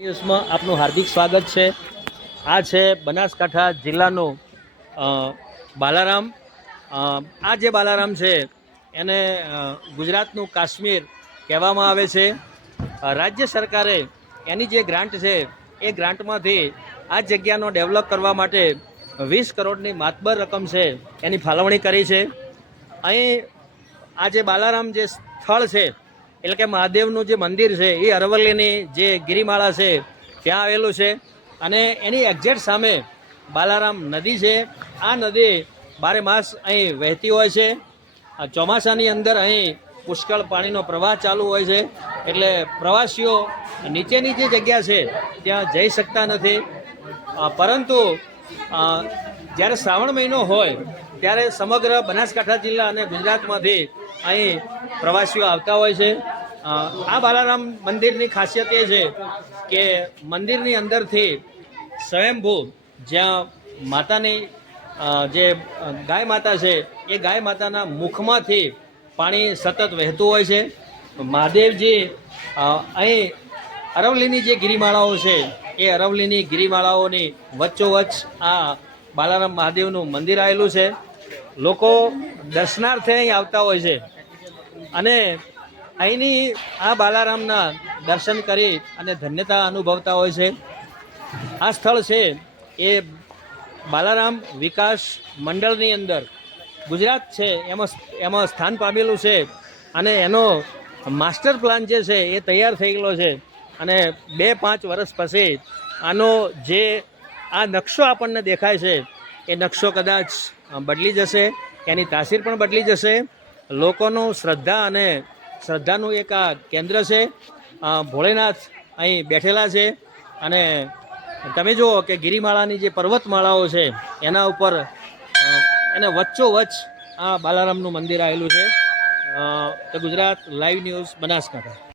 ન્યૂઝમાં આપનું હાર્દિક સ્વાગત છે। આ છે બનાસકાંઠા જિલ્લાનું બાલારામ। આ જે બાલારામ છે એને ગુજરાતનું કાશ્મીર કહેવામાં આવે છે। રાજ્ય સરકારે એની જે ગ્રાન્ટ છે એ ગ્રાન્ટમાંથી આ જગ્યાનો ડેવલપ કરવા માટે 20 કરોડની માતબર રકમ છે એની ફાળવણી કરી છે। અહીં આ જે બાલારામ જે સ્થળ છે એટલે કે મહાદેવનું જે મંદિર છે એ અરવલ્લીની જે ગિરિમાળા છે ત્યાં આવેલું છે અને એની એક્ઝેક્ટ સામે બાલારામ નદી છે। આ નદી બારે માસ અહીં વહેતી હોય છે। ચોમાસાની અંદર અહીં પુષ્કળ પાણીનો પ્રવાહ ચાલુ હોય છે એટલે પ્રવાસીઓ નીચેની જે જગ્યા છે ત્યાં જઈ શકતા નથી। પરંતુ જ્યારે શ્રાવણ મહિનો હોય ત્યારે સમગ્ર બનાસકાંઠા જિલ્લા અને ગુજરાતમાંથી અહીં પ્રવાસીઓ આવતા હોય છે। આ બાલારામ મંદિરની ખાસિયત એ છે કે મંદિરની અંદરથી સ્વયંભૂ જ્યાં માતાની જે ગાય માતા છે એ ગાય માતાના મુખમાંથી પાણી સતત વહેતું હોય છે। મહાદેવજી અહીં અરવલ્લીની જે ગિરિમાળાઓ છે એ અરવલ્લીની ગિરિમાળાઓની વચ્ચોવચ્ચ આ બાલારામ મહાદેવનું મંદિર આવેલું છે। લોકો દર્શનાર્થે અહીં આવતા હોય છે અને અહીંની આ બાલારામના દર્શન કરી અને ધન્યતા અનુભવતા હોય છે। આ સ્થળ છે એ બાલારામ વિકાસ મંડળની અંદર ગુજરાત છે એમાં સ્થાન પામેલું છે અને એનો માસ્ટર પ્લાન જે છે એ તૈયાર થઈ ગયેલો છે અને 2-5 વર્ષ પછી આનો જે આ નકશો આપણને દેખાય છે એ નકશો કદાચ બદલી જશે, એની તાસીર પણ બદલી જશે। લોકોનું શ્રદ્ધાનું એક આ કેન્દ્ર છે। ભોળેનાથ અહીં બેઠેલા છે અને તમે જુઓ કે ગિરિમાળાની જે પર્વતમાળાઓ છે એના ઉપર એને વચ્ચોવચ્ચ આ બાલારામનું મંદિર આવેલું છે। તો ગુજરાત લાઈવ ન્યૂઝ બનાસકાંઠા।